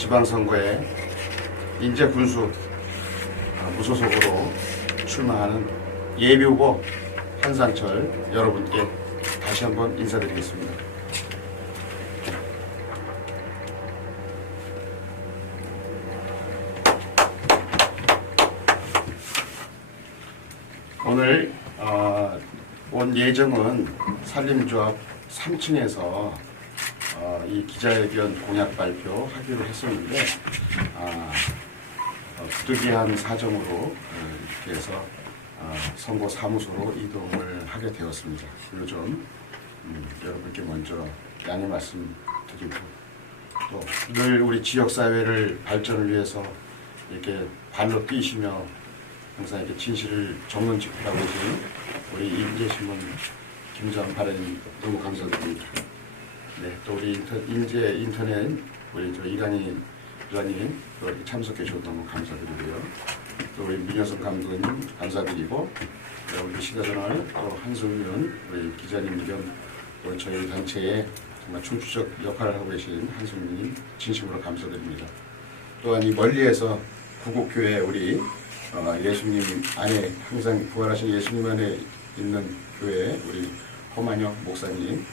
지방선거에 인제 군수 무소속으로 출마하는 예비후보 한상철 여러분께 다시 한번 인사드리겠습니다. 오늘 온 예정은 산림조합 3층에서 이 기자회견 공약 발표하기로 했었는데 부득이한 사정으로 이렇게 해서 선거 사무소로 이동을 하게 되었습니다. 요즘 여러분께 먼저 양해 말씀드리고 또 늘 우리 지역사회를 발전을 위해서 이렇게 발로 뛰시며 항상 이렇게 진실을 정론직하고 계신 우리 인제신문 김장 발행님 너무 감사드립니다. 네, 또 우리 인제 인터넷 우리 저 이간희 의원님 또 이렇게 참석해 주셔서 너무 감사드리고요. 또 우리 민여성 감독님 감사드리고 우리 시사저널 또 한승윤 우리 기자님 겸 또 저희 단체에 정말 중추적 역할을 하고 계신 한승윤님 진심으로 감사드립니다. 또한 이 멀리에서 구곡교회 우리 예수님 안에 항상 부활하신 예수님 안에 있는 교회 우리 허만혁 목사님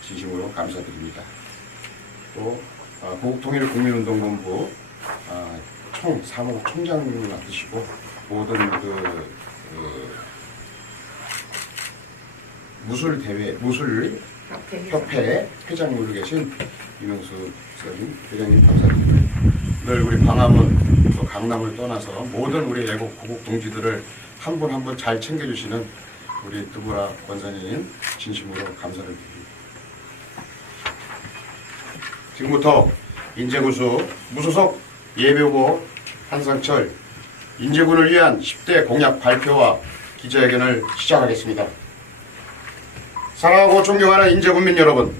진심으로 감사드립니다. 또 고국통일국민운동본부 사무총장님을 맡으시고 모든 무술협회 회장으로 계신 이명수 회장님 감사드립니다. 늘 우리 광화문 또 강남을 떠나서 모든 우리 애국 고국 동지들을 한 분 한 분 잘 챙겨주시는 우리 드보라 권사님 진심으로 감사를 드립니다. 지금부터 인제군수 무소속 예비후보 한상철 인제군을 위한 10대 공약 발표와 기자회견을 시작하겠습니다. 사랑하고 존경하는 인제군민 여러분,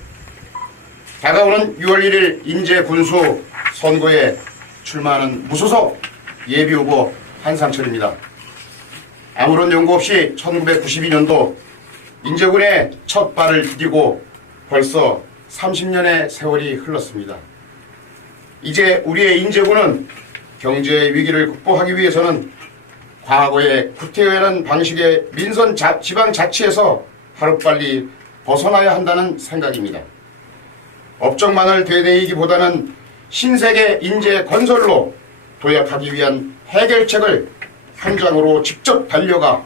다가오는 6월 1일 인제군수 선거에 출마하는 무소속 예비후보 한상철입니다. 아무런 연고 없이 1992년도 인제군에 첫 발을 디디고 벌써 30년의 세월이 흘렀습니다. 이제 우리의 인제군은 경제 위기를 극복하기 위해서는 과거의 구태여는 방식의 민선 지방자치에서 하루빨리 벗어나야 한다는 생각입니다. 업적만을 되뇌이기보다는 신세계 인재 건설로 도약하기 위한 해결책을 현장으로 직접 달려가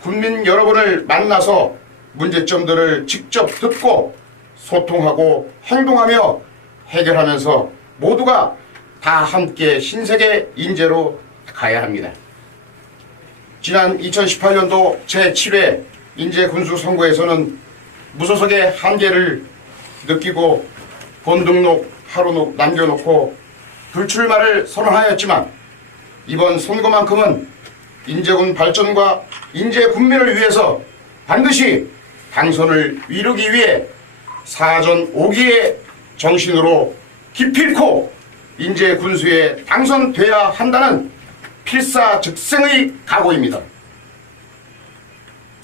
국민 여러분을 만나서 문제점들을 직접 듣고 소통하고 행동하며 해결하면서 모두가 다 함께 신세계 인재로 가야 합니다. 지난 2018년도 제7회 인제군수 선거에서는 무소속의 한계를 느끼고 본등록 하루 남겨놓고 불출마를 선언하였지만 이번 선거만큼은 인제군 발전과 인제군민을 위해서 반드시 당선을 이루기 위해 사전 5기의 정신으로 기필코 인제군수에 당선돼야 한다는 필사즉생의 각오입니다.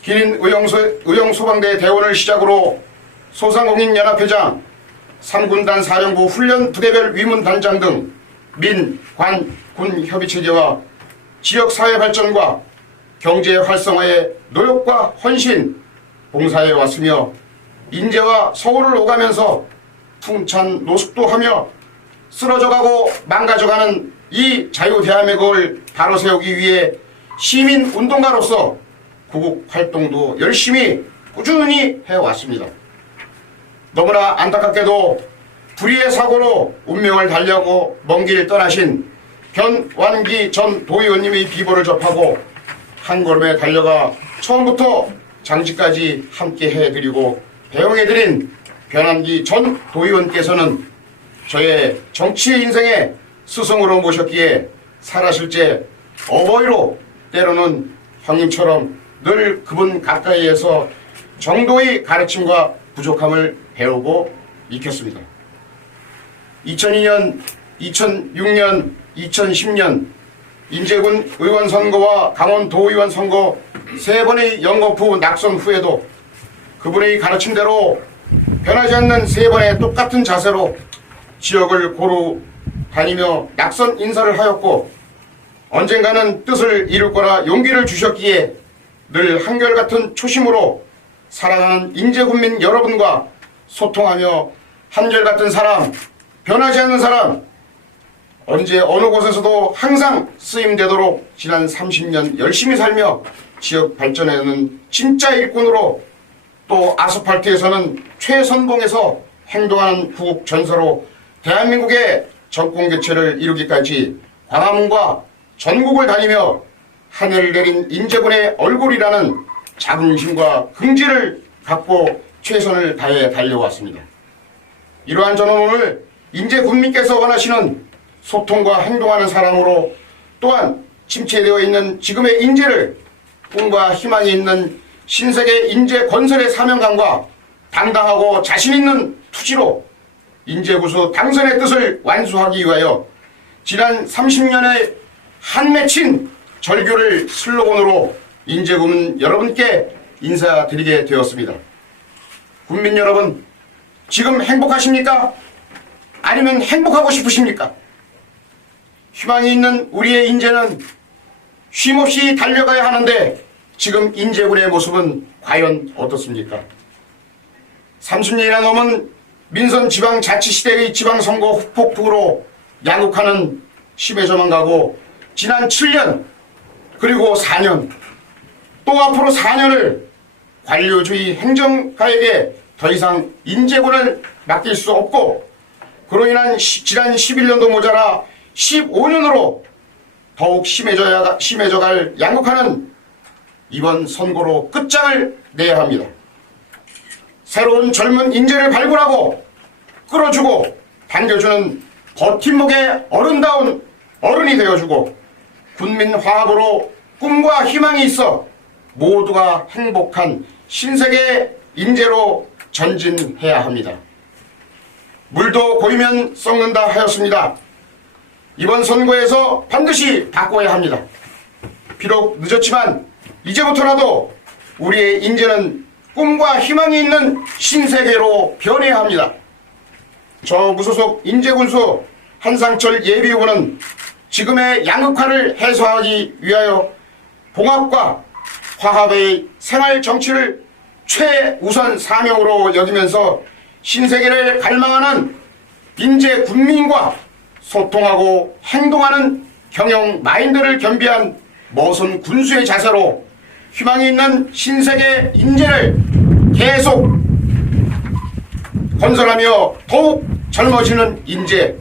기린 의용소방대 대원을 시작으로 소상공인연합회장, 3군단 사령부 훈련부대별 위문단장 등 민, 관, 군 협의체제와 지역사회 발전과 경제 활성화에 노력과 헌신, 봉사해 왔으며 인제와 서울을 오가면서 풍찬 노숙도 하며 쓰러져가고 망가져가는 이 자유대한민국을 바로 세우기 위해 시민운동가로서 구국 활동도 열심히 꾸준히 해왔습니다. 너무나 안타깝게도 불의의 사고로 운명을 달리하고 먼 길 떠나신 변완기 전 도의원님의 비보를 접하고 한 걸음에 달려가 처음부터 장지까지 함께 해드리고 배웅해드린 변완기 전 도의원께서는 저의 정치 인생의 스승으로 모셨기에 살아실 때 어버이로 때로는 형님처럼 늘 그분 가까이에서 정도의 가르침과 부족함을 배우고 익혔습니다. 2002년, 2006년, 2010년 인제군 의원 선거와 강원도의원 선거 3번의 영거푸 낙선 후에도 그분의 가르침대로 변하지 않는 3번의 똑같은 자세로 지역을 고루 다니며 낙선 인사를 하였고 언젠가는 뜻을 이룰 거라 용기를 주셨기에 늘 한결같은 초심으로 사랑하는 인제군민 여러분과 소통하며 한결같은 사람, 변하지 않는 사람, 언제 어느 곳에서도 항상 쓰임되도록 지난 30년 열심히 살며 지역 발전에는 진짜 일꾼으로 또 아스팔트에서는 최선봉에서 행동하는 구국 전사로 대한민국의 정권교체를 이루기까지 광화문과 전국을 다니며 하늘을 내린 인제군의 얼굴이라는 자긍심과 긍지를 갖고 최선을 다해 달려왔습니다. 이러한 저는 오늘 인제군민께서 원하시는 소통과 행동하는 사람으로 또한 침체되어 있는 지금의 인제를 꿈과 희망이 있는 신세계 인재 건설의 사명감과 당당하고 자신 있는 투지로 인재구수 당선의 뜻을 완수하기 위하여 지난 30년의 한 맺힌 절규를 슬로건으로 인재군 여러분께 인사드리게 되었습니다. 국민 여러분, 지금 행복하십니까? 아니면 행복하고 싶으십니까? 희망이 있는 우리의 인재는 쉼없이 달려가야 하는데 지금 인제군의 모습은 과연 어떻습니까? 30년이나 넘은 민선 지방자치시대의 지방선거 후폭풍으로 양극화는 심해져만 가고 지난 7년 그리고 4년 또 앞으로 4년을 관료주의 행정가에게 더 이상 인제군을 맡길 수 없고 그로 인한 지난 11년도 모자라 15년으로 더욱 심해져갈 양극화는 이번 선거로 끝장을 내야 합니다. 새로운 젊은 인재를 발굴하고 끌어주고 당겨주는 버팀목의 어른다운 어른이 되어주고 군민 화합으로 꿈과 희망이 있어 모두가 행복한 신세계 인재로 전진해야 합니다. 물도 고이면 썩는다 하였습니다. 이번 선거에서 반드시 바꿔야 합니다. 비록 늦었지만 이제부터라도 우리의 인재는 꿈과 희망이 있는 신세계로 변해야 합니다. 저 무소속 인제군수 한상철 예비후보는 지금의 양극화를 해소하기 위하여 봉합과 화합의 생활 정치를 최우선 사명으로 여기면서 신세계를 갈망하는 인재 군민과 소통하고 행동하는 경영 마인드를 겸비한 머슴 군수의 자세로 희망이 있는 신세계 인재를 계속 건설하며 더욱 젊어지는 인재,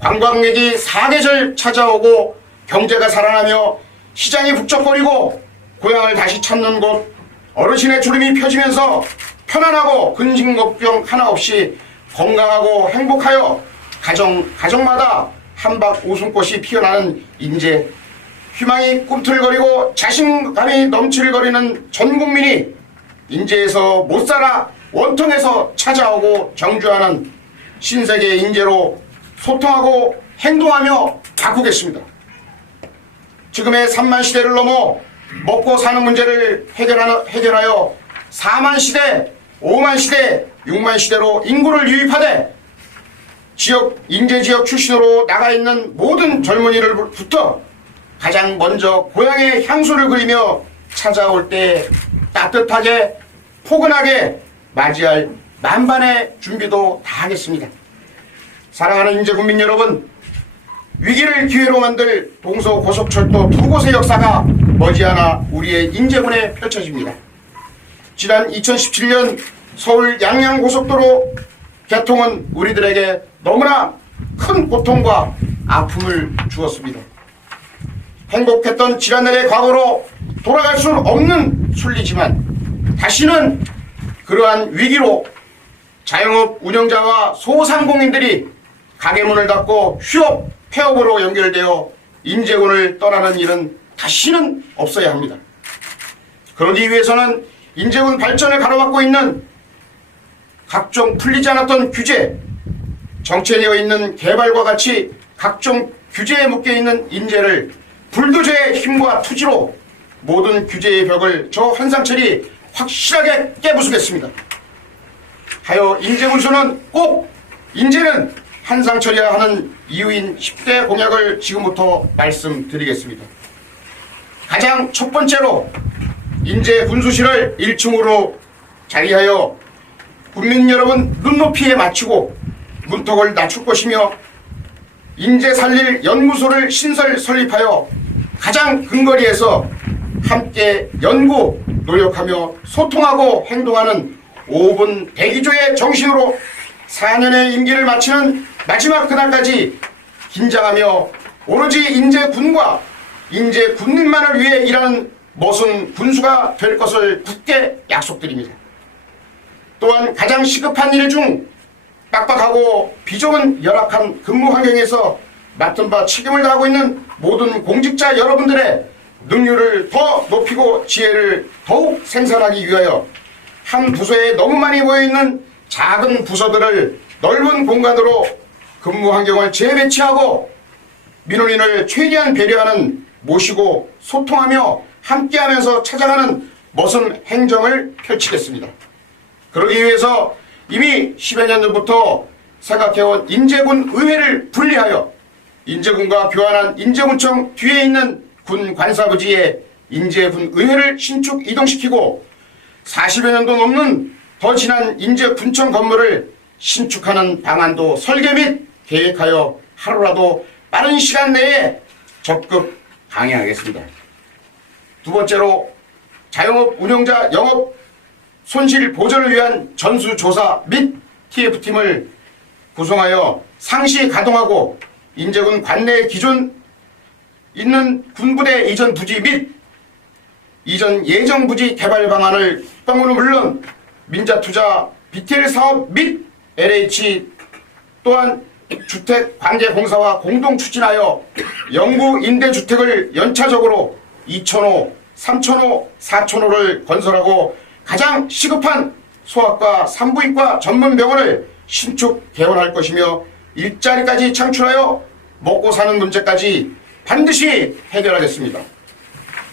관광객이 사계절 찾아오고 경제가 살아나며 시장이 북적거리고 고향을 다시 찾는 곳, 어르신의 주름이 펴지면서 편안하고 근심 걱정 하나 없이 건강하고 행복하여 가정마다 한박 웃음꽃이 피어나는 인재, 희망이 꿈틀거리고 자신감이 넘칠거리는 전 국민이 인재에서 못살아 원통에서 찾아오고 경주하는 신세계 인재로 소통하고 행동하며 바꾸겠습니다. 지금의 3만 시대를 넘어 먹고 사는 문제를 해결하여 4만 시대, 5만 시대, 6만 시대로 인구를 유입하되 인재지역 출신으로 나가 있는 모든 젊은이들부터 가장 먼저 고향의 향수를 그리며 찾아올 때 따뜻하게 포근하게 맞이할 만반의 준비도 다 하겠습니다. 사랑하는 인제군민 여러분, 위기를 기회로 만들 동서고속철도 두 곳의 역사가 머지않아 우리의 인제군에 펼쳐집니다. 지난 2017년 서울 양양고속도로 개통은 우리들에게 너무나 큰 고통과 아픔을 주었습니다. 행복했던 지난날의 과거로 돌아갈 수 없는 순리지만 다시는 그러한 위기로 자영업 운영자와 소상공인들이 가게 문을 닫고 휴업, 폐업으로 연결되어 인제군을 떠나는 일은 다시는 없어야 합니다. 그러기 위해서는 인제군 발전을 가로막고 있는 각종 풀리지 않았던 규제, 정체되어 있는 개발과 같이 각종 규제에 묶여있는 인재를 불도저의 힘과 투지로 모든 규제의 벽을 저 한상철이 확실하게 깨부수겠습니다. 하여 인재군수는 꼭 인재는 한상철이야 하는 이유인 10대 공약을 지금부터 말씀드리겠습니다. 가장 첫 번째로 인제 군수실을 1층으로 자리하여 국민 여러분 눈높이에 맞추고 문턱을 낮출 것이며 인재 살릴 연구소를 신설 설립하여 가장 근거리에서 함께 연구, 노력하며 소통하고 행동하는 5분 대기조의 정신으로 4년의 임기를 마치는 마지막 그날까지 긴장하며 오로지 인재군과 인재군민만을 위해 일하는 멋은 군수가 될 것을 굳게 약속드립니다. 또한 가장 시급한 일 중 빡빡하고 비좁은 열악한 근무 환경에서 맡은 바 책임을 다하고 있는 모든 공직자 여러분들의 능률을 더 높이고 지혜를 더욱 생산하기 위하여 한 부서에 너무 많이 모여있는 작은 부서들을 넓은 공간으로 근무 환경을 재배치하고 민원인을 최대한 배려하는 모시고 소통하며 함께하면서 찾아가는 멋은 행정을 펼치겠습니다. 그러기 위해서 이미 10여 년 전부터 생각해온 인재군 의회를 분리하여 인재군과 교환한 인재군청 뒤에 있는 군 관사부지에 인재군 의회를 신축 이동시키고 40여 년도 넘는 더 지난 인재군청 건물을 신축하는 방안도 설계 및 계획하여 하루라도 빠른 시간 내에 적극 강행하겠습니다. 두 번째로 자영업 운영자 영업 손실 보전을 위한 전수조사 및 TF팀을 구성하여 상시 가동하고 인재군 관내 기존 있는 군부대 이전 부지 및 이전 예정 부지 개발 방안을 국방부는 물론 민자투자 BTL 사업 및 LH 또한 주택관계공사와 공동 추진하여 영구 임대주택을 연차적으로 2,000호, 3,000호, 4,000호를 건설하고 가장 시급한 소아과 산부인과 전문병원을 신축 개원할 것이며 일자리까지 창출하여 먹고 사는 문제까지 반드시 해결하겠습니다.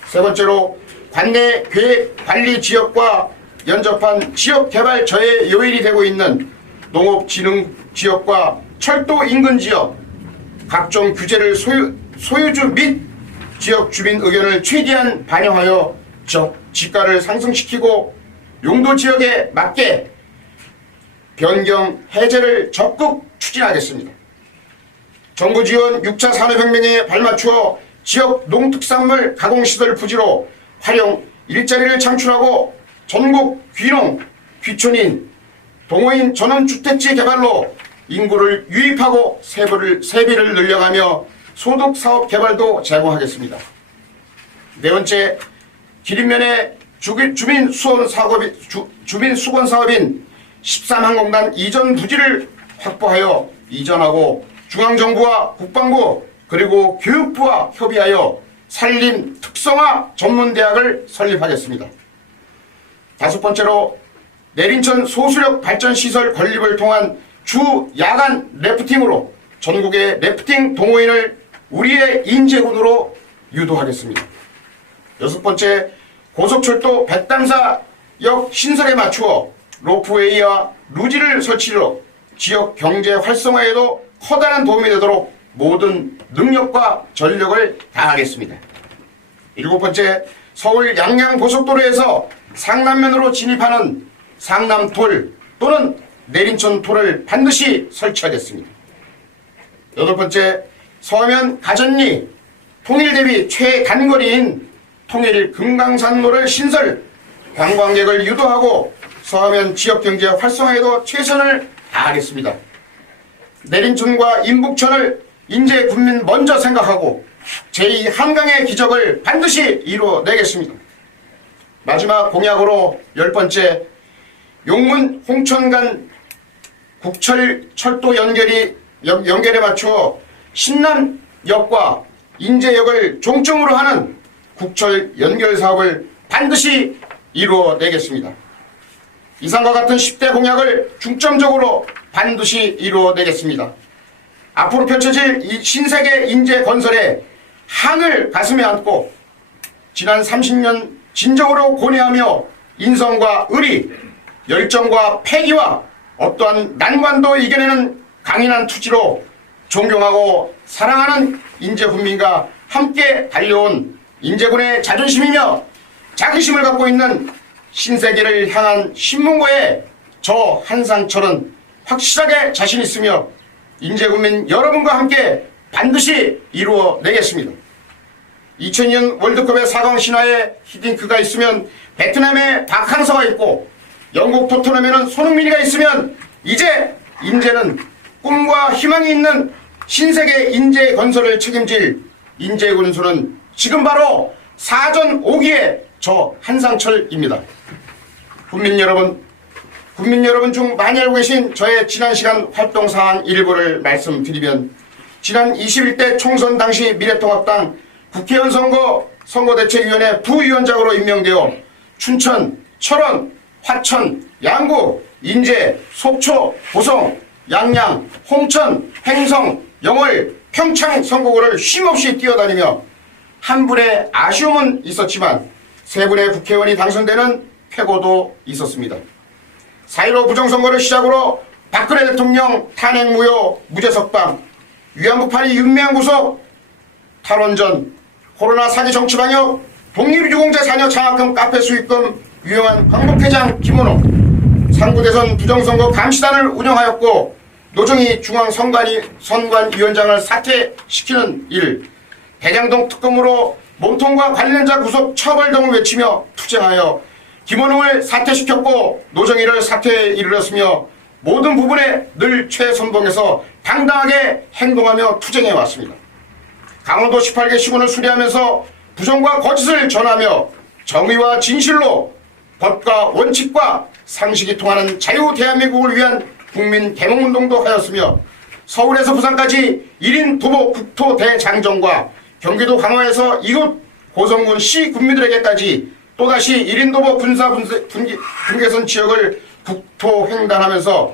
세 번째로 관내 계획 관리 지역과 연접한 지역 개발 저해 요인이 되고 있는 농업진흥 지역과 철도 인근 지역 각종 규제를 소유주 및 지역 주민 의견을 최대한 반영하여 지가를 상승시키고 용도 지역에 맞게 변경 해제를 적극 추진하겠습니다. 정부 지원 6차 산업혁명에 발맞추어 지역 농특산물 가공시설 부지로 활용 일자리를 창출하고 전국 귀농, 귀촌인, 동호인 전원주택지 개발로 인구를 유입하고 세비를 늘려가며 소득사업 개발도 제공하겠습니다. 네 번째, 기린면에 주민수건 사업인 13항공단 이전 부지를 확보하여 이전하고 중앙정부와 국방부 그리고 교육부와 협의하여 산림 특성화 전문대학을 설립하겠습니다. 다섯 번째로 내린천 소수력 발전시설 건립을 통한 주 야간 래프팅으로 전국의 래프팅 동호인을 우리의 인재군으로 유도하겠습니다. 여섯 번째, 고속철도 백담사역 신설에 맞추어 로프웨이와 루지를 설치로 지역 경제 활성화에도 커다란 도움이 되도록 모든 능력과 전력을 다하겠습니다. 일곱 번째, 서울 양양고속도로에서 상남면으로 진입하는 상남톨 또는 내린천톨을 반드시 설치하겠습니다. 여덟 번째, 서면 가전리 통일 대비 최단거리인 통일 금강산로를 신설, 관광객을 유도하고 서면 지역경제 활성화에도 최선을 다하겠습니다. 내린천과 인북천을 인재군민 먼저 생각하고 제2한강의 기적을 반드시 이루어내겠습니다. 마지막 공약으로 열 번째, 용문 홍천 국철 철도 연결에 맞추어 신남역과 인제역을 종점으로 하는 국철 연결 사업을 반드시 이루어내겠습니다. 이상과 같은 10대 공약을 중점적으로 반드시 이루어내겠습니다. 앞으로 펼쳐질 이 신세계 인재 건설에 한을 가슴에 안고 지난 30년 진정으로 고뇌하며 인성과 의리, 열정과 패기와 어떠한 난관도 이겨내는 강인한 투지로 존경하고 사랑하는 인제군민과 함께 달려온 인제군의 자존심이며 자긍심을 갖고 있는 신세계를 향한 신문고의 저 한상철은 확실하게 자신 있으며 인제군민 여러분과 함께 반드시 이루어내겠습니다. 2002년 월드컵의 4강 신화에 히딩크가 있으면 베트남에 박항서가 있고 영국 토트넘에는 손흥민이가 있으면 이제 인제는 꿈과 희망이 있는 신세계 인재 건설을 책임질 인재 군수는 지금 바로 사전 5기의 저 한상철입니다. 국민 여러분 중 많이 알고 계신 저의 지난 시간 활동사항 일부를 말씀드리면 지난 21대 총선 당시 미래통합당 국회의원 선거대책위원회 부위원장으로 임명되어 춘천, 철원, 화천, 양구, 인제, 속초, 고성, 양양, 홍천, 횡성, 영월, 평창 선거구를 쉼없이 뛰어다니며 한 분의 아쉬움은 있었지만 세 분의 국회의원이 당선되는 쾌거도 있었습니다. 4.15 부정선거를 시작으로 박근혜 대통령 탄핵 무효 무죄 석방, 위안부 파리 윤미향 구속, 탈원전, 코로나 사기 정치 방역, 독립유공자 자녀 장학금 카페 수익금 유용한 광복회장 김원호, 상부대선 부정선거 감시단을 운영하였고 노정희 중앙선관위원장을 사퇴시키는 일, 대장동 특검으로 몸통과 관련자 구속 처벌 등을 외치며 투쟁하여 김원웅을 사퇴시켰고 노정희를 사퇴에 이르렀으며 모든 부분에 늘 최선봉에서 당당하게 행동하며 투쟁해왔습니다. 강원도 18개 시군을 수리하면서 부정과 거짓을 전하며 정의와 진실로 법과 원칙과 상식이 통하는 자유 대한민국을 위한 국민 개몽운동도 하였으며 서울에서 부산까지 1인 도보 국토 대장정과 경기도 강화에서 이곳 고성군 시 군민들에게까지 또다시 1인 도보 군사 분계선 지역을 국토 횡단하면서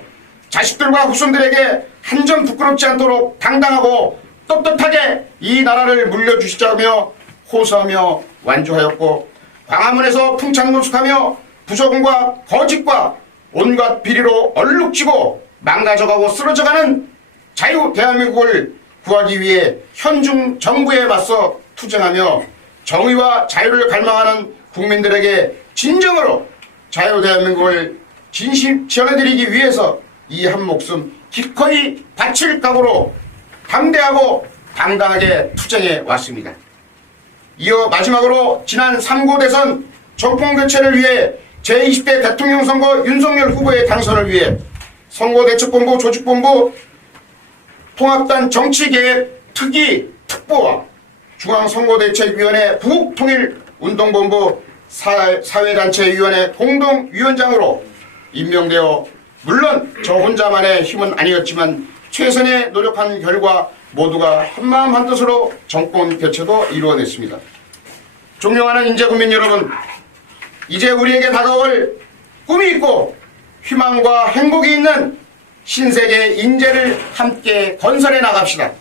자식들과 후손들에게 한 점 부끄럽지 않도록 당당하고 떳떳하게 이 나라를 물려주시자며 호소하며 완주하였고 광화문에서 풍창노숙하며 부정과 거짓과 온갖 비리로 얼룩지고 망가져가고 쓰러져가는 자유 대한민국을 구하기 위해 현중 정부에 맞서 투쟁하며 정의와 자유를 갈망하는 국민들에게 진정으로 자유 대한민국을 진심 지원해드리기 위해서 이 한 목숨 기꺼이 바칠 각오로 담대하고 당당하게 투쟁해 왔습니다. 이어 마지막으로 지난 3구 대선 정권교체를 위해 제20대 대통령 선거 윤석열 후보의 당선을 위해 선거대책본부 조직본부 통합단 정치계획 특위 특보와 중앙선거대책위원회 부국통일운동본부 사회단체위원회 공동위원장으로 임명되어 물론 저 혼자만의 힘은 아니었지만 최선의 노력한 결과 모두가 한마음 한뜻으로 정권 교체도 이루어냈습니다. 존경하는 인재국민 여러분, 이제 우리에게 다가올 꿈이 있고 희망과 행복이 있는 신세계 인재를 함께 건설해 나갑시다.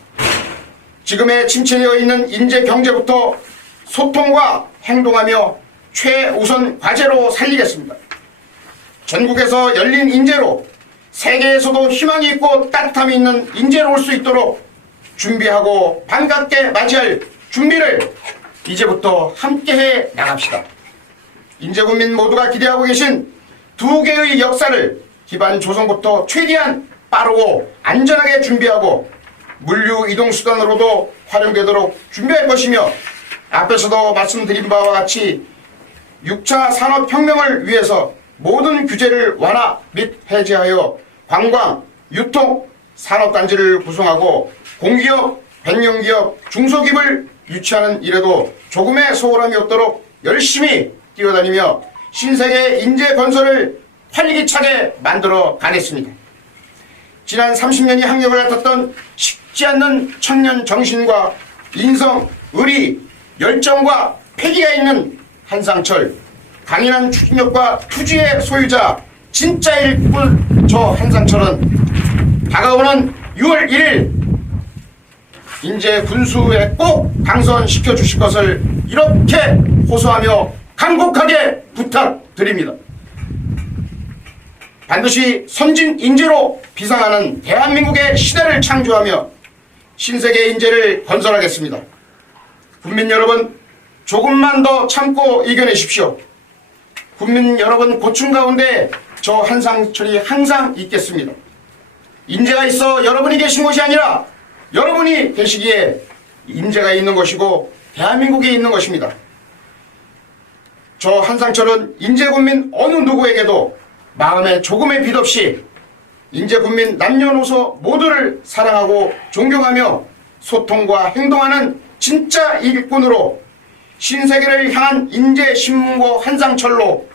지금의 침체되어 있는 인재 경제부터 소통과 행동하며 최우선 과제로 살리겠습니다. 전국에서 열린 인재로 세계에서도 희망이 있고 따뜻함이 있는 인재로 올 수 있도록 준비하고 반갑게 맞이할 준비를 이제부터 함께해 나갑시다. 인재국민 모두가 기대하고 계신 두 개의 역사를 기반 조성부터 최대한 빠르고 안전하게 준비하고 물류 이동수단으로도 활용되도록 준비할 것이며 앞에서도 말씀드린 바와 같이 6차 산업혁명을 위해서 모든 규제를 완화 및 해제하여 관광, 유통, 산업단지를 구성하고 공기업, 백년기업, 중소기업을 유치하는 일에도 조금의 소홀함이 없도록 열심히 뛰어다니며 신세계 인재 건설을 활기차게 만들어 가겠습니다. 지난 30년이 학력을 맡았던 식지 않는 청년 정신과 인성, 의리, 열정과 패기가 있는 한상철, 강인한 추진력과 투지의 소유자 진짜 일꾼 저 한상철은 다가오는 6월 1일 인재 군수에 꼭 당선시켜 주실 것을 이렇게 호소하며 간곡하게 부탁드립니다. 반드시 선진 인재로 비상하는 대한민국의 시대를 창조하며 신세계 인재를 건설하겠습니다. 국민 여러분, 조금만 더 참고 이겨내십시오. 국민 여러분 고충 가운데 저 한상철이 항상 있겠습니다. 인재가 있어 여러분이 계신 것이 아니라 여러분이 계시기에 인재가 있는 것이고 대한민국에 있는 것입니다. 저 한상철은 인재국민 어느 누구에게도 마음에 조금의 빚 없이 인재국민 남녀노소 모두를 사랑하고 존경하며 소통과 행동하는 진짜 일꾼으로 신세계를 향한 인재신문고 한상철로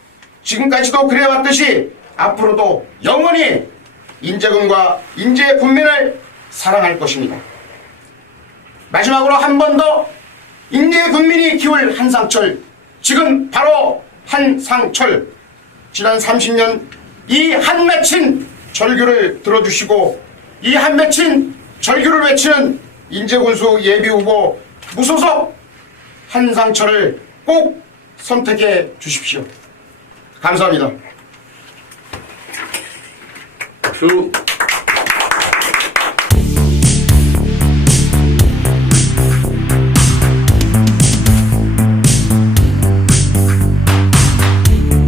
지금까지도 그래왔듯이 앞으로도 영원히 인재군과 인재국민을 사랑할 것입니다. 마지막으로 한 번 더 인재국민이 키울 한상철, 지금 바로 한상철, 지난 30년 이 한 맺힌 절규를 들어주시고 이 한 맺힌 절규를 외치는 인재군수 예비후보 무소속 한상철을 꼭 선택해 주십시오. 감사합니다. 표.